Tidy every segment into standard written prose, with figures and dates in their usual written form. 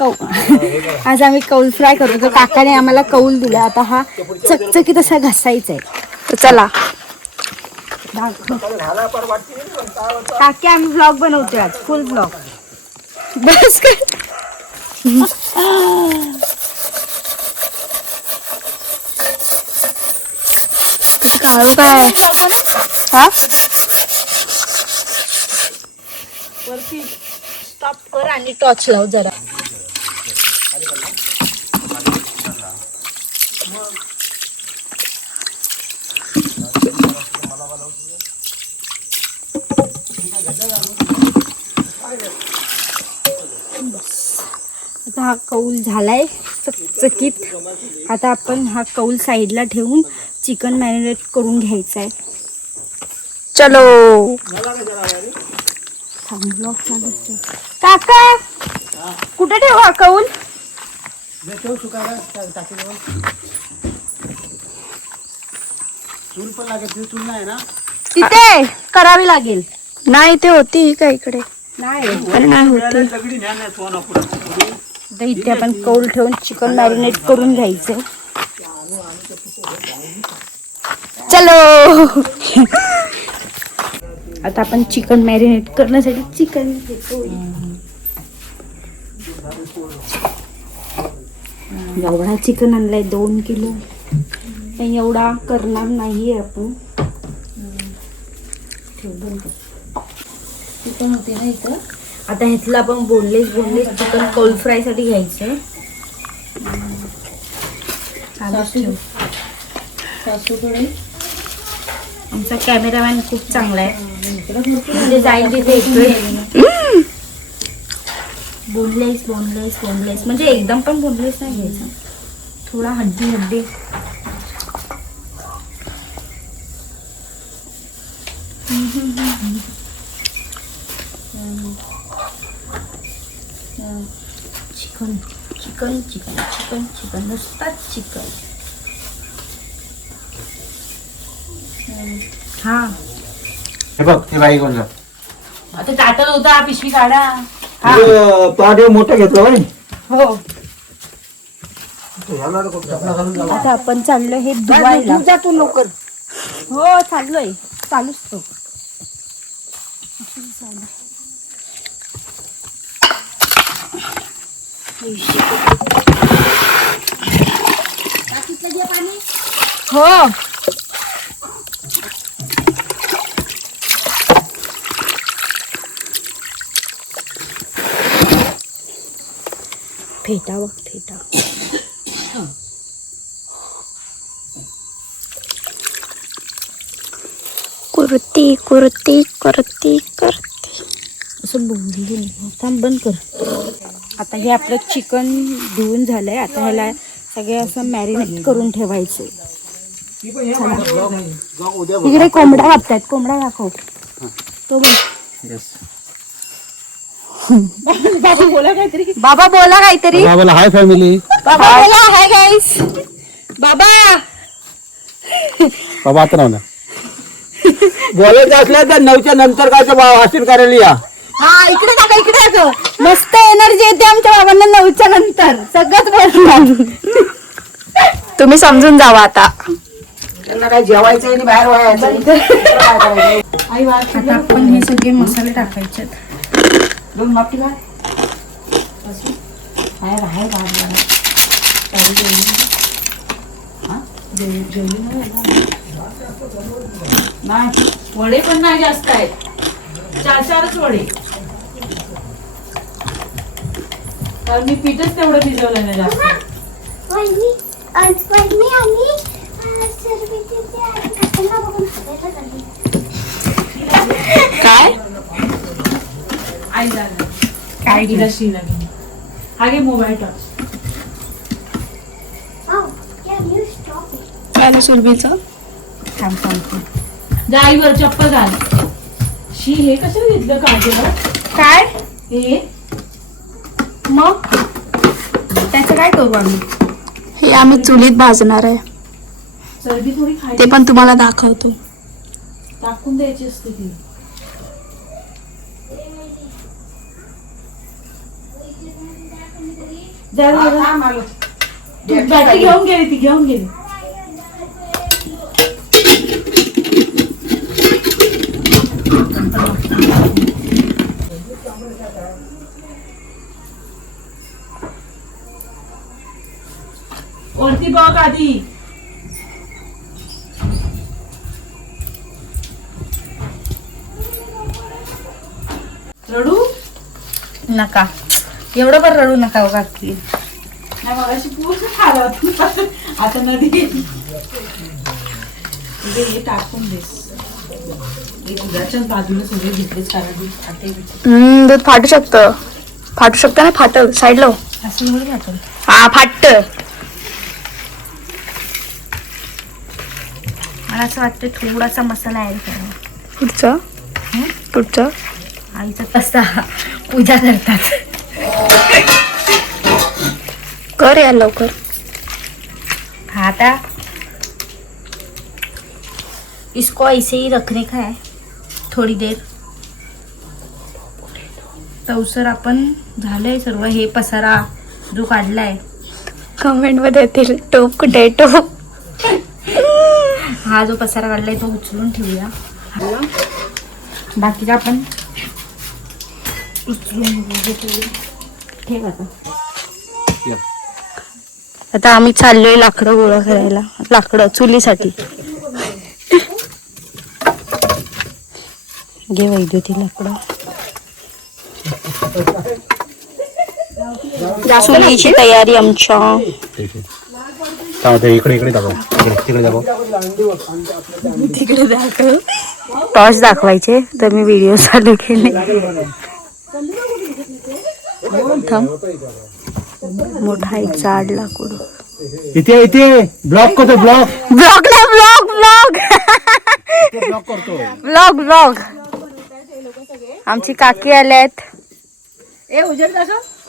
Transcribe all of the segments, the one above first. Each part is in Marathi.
आज आम्ही कौल फ्राय करतो. तर काकाने आम्हाला कौल दिला. आता हा चकचकीत असा घासायचा आहे. चला काकी आम्ही व्लॉग बनवतोय आज. फुल व्लॉग. बस काय काय हा वरती स्टॉप कर आणि टॉर्च लाव जरा. आता हा कौल झालाय चकचकीत. आता आपण हा कौल साईडला ठेवून चिकन मॅरिनेट करून घ्यायचं आहे. चलो काका कुठे ठेवू हा कौल? तिथे करावी लागेल. नाही ते होती का इकडे? नाही होती. इथे आपण कौल ठेवून चिकन मॅरिनेट करून घ्यायचं. चलो आता आपण चिकन मॅरिनेट करण्यासाठी चिकन घेतो. एवढा चिकन आणलाय 2 किलो. एवढा करणार नाहीये आपण. चिकन होते ना इथं. आता ह्यातलं आपण बोनलेस चिकन कौल फ्राय साठी घ्यायचं. सासूकडे आमचा कॅमेरामॅन खूप चांगला आहे. म्हणजे जाईल तिथे येतोय. बोनलेस म्हणजे एकदम पण बोनलेस नाही घ्यायचा. थोडा हड्डी चिकन नुसताच चिकन. हा हे बघ ते बाई कोण आता टाटल होता पिशवी काढा. तो मोठा घेतला बाई. हो आता आपण चाललोय हे धुवायला. जातो लवकर. हो चाललोय. चालूच तो हो. फेटा बघ फेटा. कुर्ती कुर्ती कुर्ती करते असं बोलली. थांब बंद कर. आता हे आपलं चिकन धुवून झालंय. आता ह्याला सगळे असं मॅरिनेट करून ठेवायचं. इकडे कोंबडा कापतायत. कोंबडा दाखव तो बघ. बाबा बोला काहीतरी. बाबाला हाय फॅमिली. बाबा बोला हाय गाईस. बाबा आता ना बोलायचं असलं तर 9च्या नंतर काय वाचन करायला या. हा इकडे टाका. मस्त एनर्जी येते आमच्या बाबांना 9च्या नंतर. सगळंच बोलणार. तुम्ही समजून जावा आता. त्यांना काय जेवायचं आणि बाहेर व्हायचं. आता आपण हे सगळे मसाले टाकायचे. 2 मापटी काय नाही वडे पण नाही जास्त आहेत. 4-4च वडे. कारण मी पीठच तेवढं भिजवलं नाही जास्त. काय आई झालं काय दिला शी लागेल. हा घे मोबाईल टॉर्च. चालू सुरभीचं जाईवर चप्पल घाल. शी हे कशाला घेतलं काजूला? काय हे मग त्याचं काय करू आम्ही? हे आम्ही चुलीत भाजणार आहे. सर्दी थोडी खायची. ते पण तुम्हाला दाखवतो. टाकून द्यायची असते ती. बॅटरी घेऊन गेली ती घेऊन गेली. वरती बघ आधी. रडू नका एवढं पण रडू नका बघा ती. नाही मगाशी पूर्ण खाला होता. आता नदी हे टाकून देस. दुधाच्याच बाजूला सगळे घेतलेच कारण दूध फाटू शकतं ना. फाटल साईडला असं एवढं घातलं. हा फाटत. मला असं वाटतं थोडासा मसाला ऍड करा. पुढचं आईचा कसा पूजा करतात. कर यार लवकर. हाँ आता इसको ऐसे ही रखने का है थोड़ी देर. तवसर आपण झालंय सर्व. हे पसारा जो काढलाय कमेंट मध्ये येतील टोप कुठे टोप. हा जो पसारा काढलाय तो उचलून ठेवूया. बाकीचा आपण उचलून ठेव आता. आता आम्ही चाललोय लाकडं गोळा करायला. लाकडं चुलीसाठी. घे वैद्युती लाकडं. चुलीची तयारी आमच्या. इकडे दाखव. तिकडे दाखव. टॉर्च दाखवायचे तर मी व्हिडिओ चालू केले. मोठा एक जाड लाकूड. इथे ब्लॉक करतो. ब्लॉक ब्लॉग करतो. ब्लॉग आमची काकी आल्यात.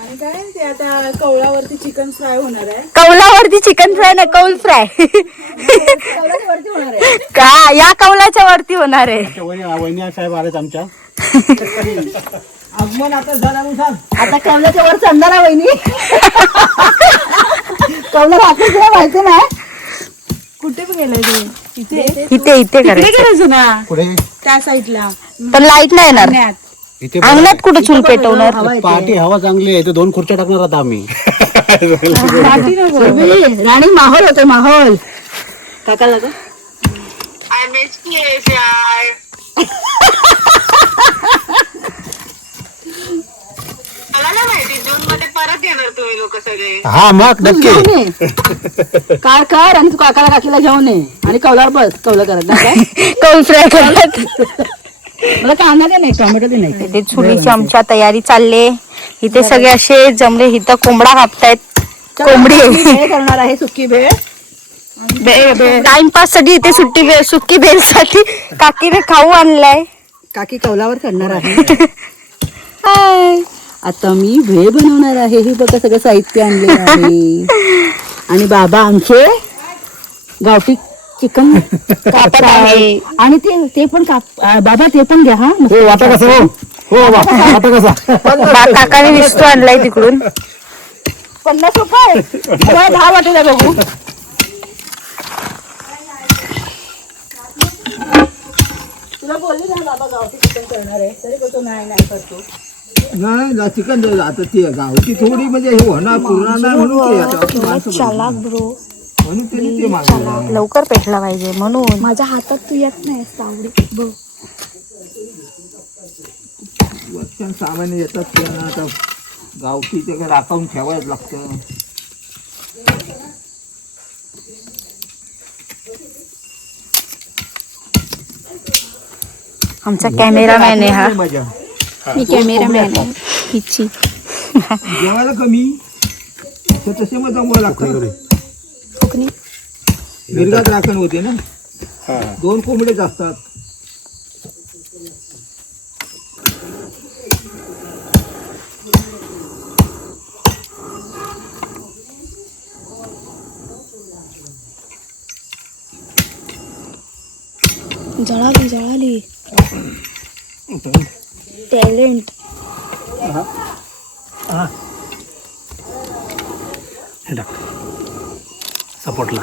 आणि काय ते आता कवळावरती चिकन फ्राय होणार आहे. कौलावरती चिकन फ्राय ना कौल फ्राय. का या कौलाच्या वरती होणार आहे. वहिनी साहेब आलेत आमच्या. आगमन आता झाला म्हणून सांग. आता कवल्याच्या वर चढणार आहे वहिनी. कवला राहतच नाही माहिती नाही. कुठे गेलाय ते? इथे करायचं ना पुढे त्या साईडला. पण लाईट नाही येणार. इथे अंगणात कुठे चूल पेटवणार. पार्टी हवा चांगली आहे. 2 खुर्च्या टाकणार आता आम्ही. राणी माहोल होते माहोल. काकाला का हा मग नक्की काय कर आणि तू काकाला काकीला घेऊन ये आणि कौलावर बस. कौला करत ना काय कौल फ्राय करत. मला कांदा दे नाही टोमॅटो दे नाही. इथे चुलीची आमच्या तयारी चालले. इथे सगळे असे जमले. इथं कोंबडा कापतायत. कोंबडी हे करणार आहे सुकी भेळ. टाइमपास साठी इथे सुट्टी बेल साठी काकीने खाऊ आणलाय. काकी कौलावर करणार आहे. आता मी भेळ बनवणार आहे. हे बघा सगळं साहित्य आणले आहे. आणि बाबा आमचे गावठी चिकन कापत आहे. आणि ते पण बाबा ते पण घ्या. हा वाटा कसा. वाटा कसा. काकाने विस्तू आणलाय तिकडून. 50 रुपये 10 वाटेला बघू. तुला बोलली ना बाबा गावठी चिकन करणार आहे. तरी बोलतो नाही करतो. नाही चिकन आता ती गावची थोडी म्हणजे हे होणार पुरणार नाही म्हणून चालाक ब्रो. म्हणून ते मागवलं. लवकर पेटला पाहिजे म्हणून. माझ्या हातात तू येत नाही तावडी. वरच्या सामान्य येतात ते ना. आता गावठी ते राखून ठेवायच लागतं. आमचा कॅमेरामॅन आहे हा. मजा मी कॅमेरामॅन आहे हिची. जेवायला कमी तर तसे मग जमवायला लागतं. मिरगात राखण होते ना. 2 कोंबडेच असतात. जळाली टॅलेंट. हे टाक सपोर्टला.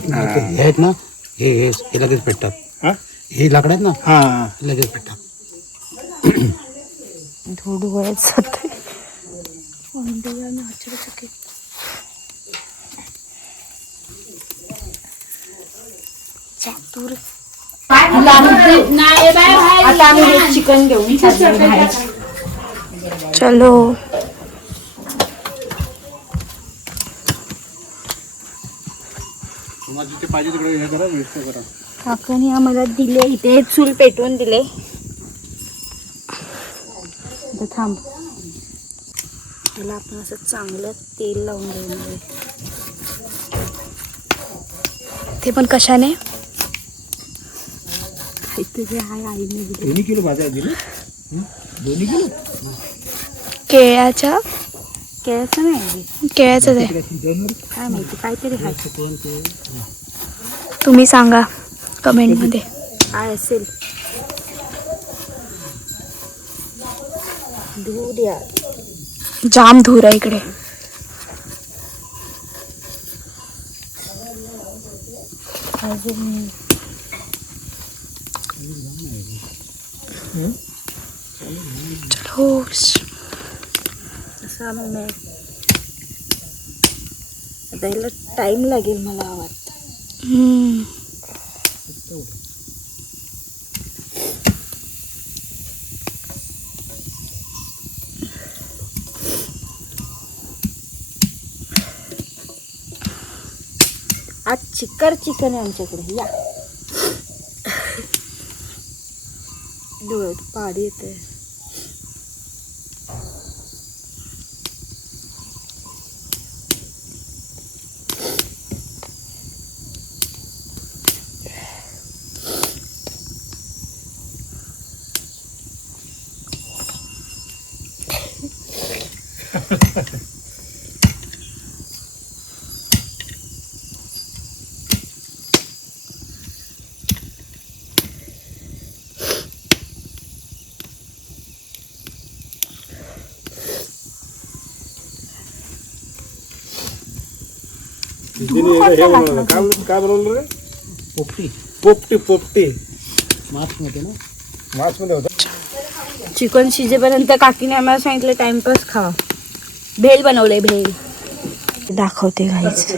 हे आहेत ना, हे लगेच पेटतात. हे लाकड आहेत ना, हे लगेच पेटतात. धूड गोळ्यात जाते. आता आम्ही हे चिकन घेऊन चाललोय बाहेर. चलो. तुम्हाला जिथे पाहिजे तिकडे हे करा, व्यवस्था करा. काकाने आम्हाला दिले इथे चूल पेटवून दिले. आता थांब, त्याला आपण असं चांगलं तेल लावून घेणार आहे. ते पण कशाने? इथे जे आहे आईने दिले. 2 किलो भाज्या दिले. 2 किलो केळ्याच्या केळ्याचं नाही, केळ्याचं आहे. काय माहिती काहीतरी आहे. तुम्ही सांगा कमेंटमध्ये काय असेल. दूध या जाम धूर आहे इकडे. अजून चलो. असं आम्ही आता याला टाइम लागेल मला वाटतं. आज चिकन आहे आमच्याकडे. या डोळ्यात पाणी येते. काय बनवलं रे? पोपटी मार्चमध्ये होतं. चिकन शिजेपर्यंत काकीने आम्हाला सांगितलं टाइमपास खावा. भेल बनवले, भेल दाखवते गाईच.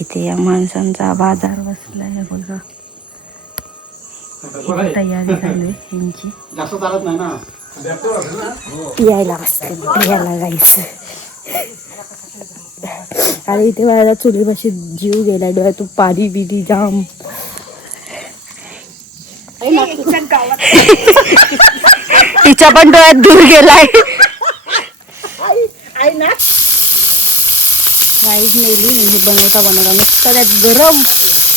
इथे या माणसांचा बाजार बसलाय बघा. तयारी चालू आहे यांची. जास्त चालत नाही ना. पियायला बसते, पियायला जायचं. अरे इथे मला चुलीपाशी जीव गेला, डोळ्यातून पाणी बिनी जाम. तिच्या पण डोळ्यात दूर गेलाय. राईस नेली म्हणजे बनवता नुसतं त्यात गरम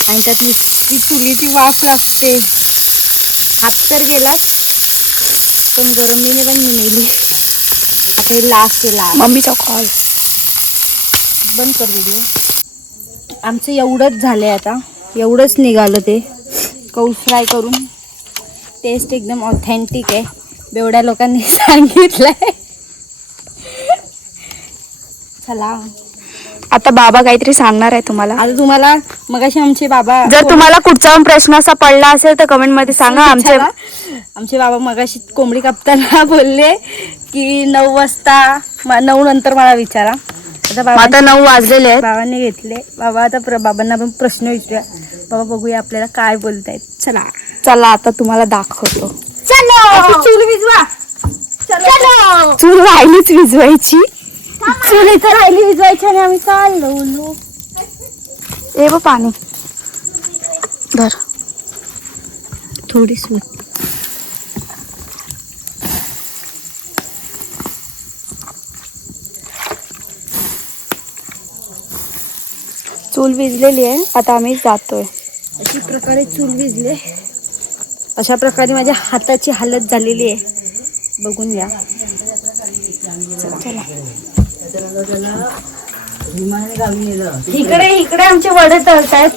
आणि त्यातली ती चुलीची वाफ लागते. हात तर गेलाच पण गरमीने पण मी नेली. आता हे लास्ट केला. मम्मीचा कॉल बंद कर व्हिडिओ. आमचं एवढंच झालंय आता. एवढंच निघालं ते कौस फ्राय करून. टेस्ट एकदम ऑथेंटिक आहे, एवढ्या लोकांनी सांगितलंय. चला आता बाबा काहीतरी सांगणार आहे तुम्हाला. आता तुम्हाला मगाशी आमचे बाबा, जर तुम्हाला कुठचा प्रश्न असा पडला असेल तर कमेंट मध्ये सांगा. आमचे बाबा मगाशी कोंबडी कापताना बोलले की 9 वाजता 9 नंतर मला विचारा. आता 9 वाजलेले आहेत. बाबांनी घेतले. बाबा आता बाबांना पण प्रश्न विचारूया. बाबा बघूया आपल्याला काय बोलतायत. चला चला आता तुम्हाला दाखवतो. चलो चूल विजवा. चलो चूल राहिलीच विजवायची. चूल इथं राहिली विजवायची आणि आम्ही चाललो. ए ब पाणी धर. थोडी सूट. चूल विजलेली आहे. आता आम्ही जातोय. अशा प्रकारे चूल विजले. अशा प्रकारे माझ्या हाताची हालत झालेली आहे. बघून घ्या. चला इकडे इकडे आमचे वडे तळतायत.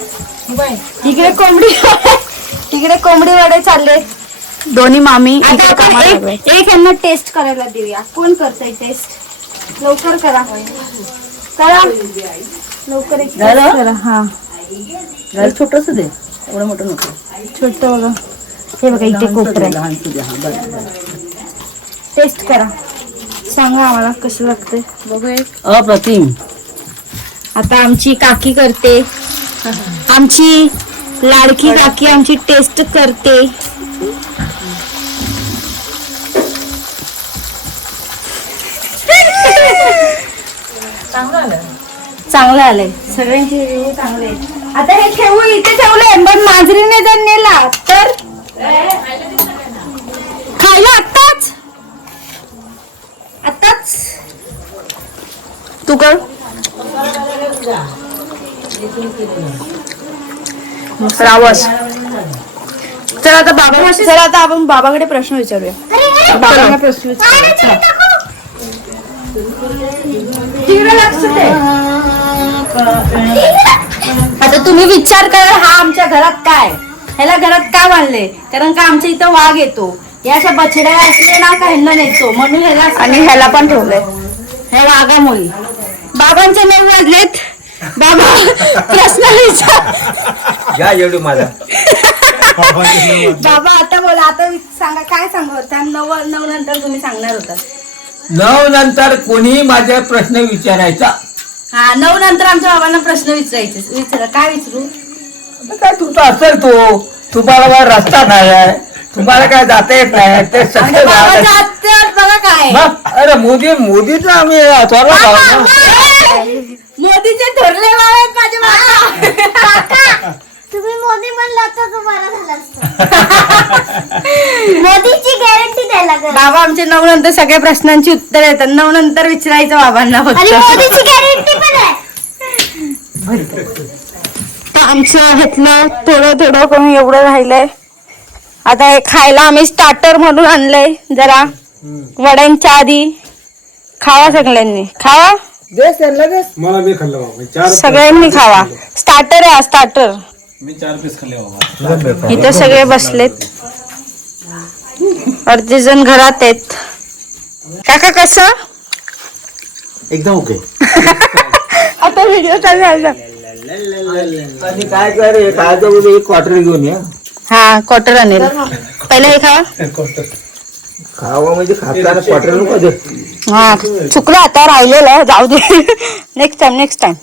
इकडे कोंबडी वडे चालले. दोन्ही मामी आता इथे आपण कामाला लागले. एक यांना टेस्ट करायला देऊया. कोण करतंय टेस्ट? लवकर करा करा लवकर एक झालं? test करा. हा जरा छोटंसं दे, एवढं मोठं नको. छोट बघा. हे बघा इथे कोपरा आहे. लहान सुद्धा हा बरं. टेस्ट करा. सांगा आम्हाला कसं लागतंय. बघू एक. अप्रतिम. आता आमची काकी करते. आमची लाडकी काकी आमची टेस्ट करते. चांगलं आलंय. सगळ्यांचे रिव्ह्यू चांगले आहेत. आता हे ठेवू इथे ठेवलंय पण माजरीने जर नेला तर खायला आत्ताच आत्ताच तू कर. रावस. चला आता आपण बाबाकडे प्रश्न विचारूया. बाबांना प्रश्न विचारूया. आता तुम्ही विचार करा हा आमच्या घरात काय ह्याला घरात काय बांधले कारण का आमच्या इथं वाघ येतो या अशा बछड्या असले ना का ह्यांना नेतो म्हणून ह्याला आणि ह्याला पण ठेवलंय. हे वाघामुळे. बाबांचे 9 वाजलेत. बाबा प्रश्न विचार. या एवढी माझा बाबा आता बोला. आता सांगा काय सांगत होता. 9 नंतर तुम्ही सांगणार होता. 9 नंतर कोणी माझा प्रश्न विचारायचा. हा 9 नंतर आमच्या बाबांना प्रश्न विचारायचे. विचारा काय विचारू. आता काय तुमचं असेल तुम्हाला काय रस्ता नाही आहे, तुम्हाला काय जाता येत नाही ते आमच्या सगळे बाबाच्या हत्यात बघा काय मग अरे मोदीचं आम्ही थोरला भाऊ ना. मोदीचे थोरले बाबा आहेत माझे बाबा. तुम्ही मोदी म्हणला तर तुम्हाला झालं असतं. मोदीची गॅरंटी द्यायला लागेल. बाबा आमचे 9 नंतर सगळ्या प्रश्नांची उत्तर येतात. 9 नंतर विचारायचं बाबांना आणि फक्त. मोदीची गॅरंटी पण आहे. आमचं ह्यातलं थोडं कमी एवढं राहिलंय. आता हे खायला आम्ही स्टार्टर म्हणून आणलंय. जरा वड्यांच्या आधी खावा सगळ्यांनी. खावा मला मी खाल्लं बाबा. सगळ्यांनी खावा. स्टार्टर आहे स्टार्टर. मी 4 पीस खाल्ले बाबा. इथे सगळे बसलेत. अर्धे जण घरात आहेत. काका कसं एकदम ओके. आता व्हिडिओ चालू आहे. आणि काय कर एक क्वार्टर घेऊन या. हा क्वार्टर आणेल. पहिला हे खावा. खावा म्हणजे खाताना क्वार्टर नको दे. हा चुकलं आता राहिलेलं जाऊ दे. नेक्स्ट टाइम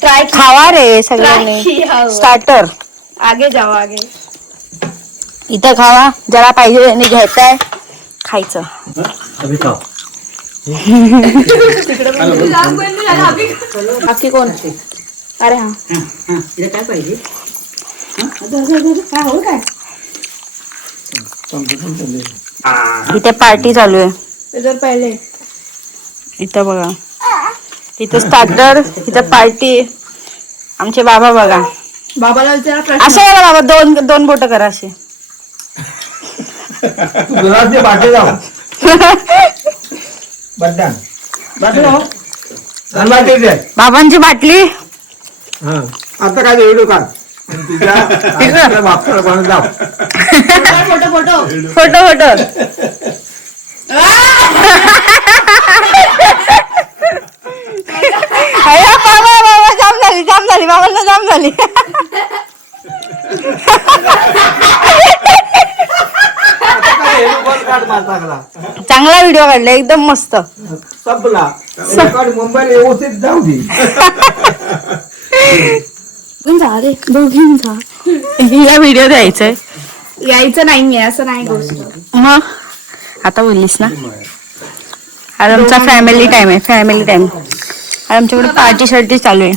ट्राय खावा रे सगळ्यांनी. स्टार्टर आगे जाओ आगे. इथं खावा. जरा पाहिजे त्यांनी घ्यायचंय खायचं. अभि खाओ. बाकी कोण. अरे हा तिला काय पाहिजे. काय हो काय इथे पार्टी चालू आहे. त्याच्यावर पहिले इथं बघा. इथं स्टार्टर इथं पार्टी. आमचे बाबा बघा. बाबाला विचारा प्रश्न. असं करा बाबा. दोन बोट करा असे. गुलाबचे बाटे जाऊ बड्डन बाबांची बाटली. हा आता काय व्हिडिओ काढ तुझ्या मागचा बनत जाऊ. फोटो अरे बाबा जाम झाली बाबांना जाम झाली. चांगला व्हिडिओ काढला एकदम मस्त. संपला. मुंबई व्यवस्थित जाऊ दे. हिला व्हिडिओ द्यायचाय. यायचं नाहीये असं नाही गोष्ट. मग आता बोललीस ना. आज आमचा फॅमिली टाइम आहे. आज आमच्याकडे पार्टी चालू आहे.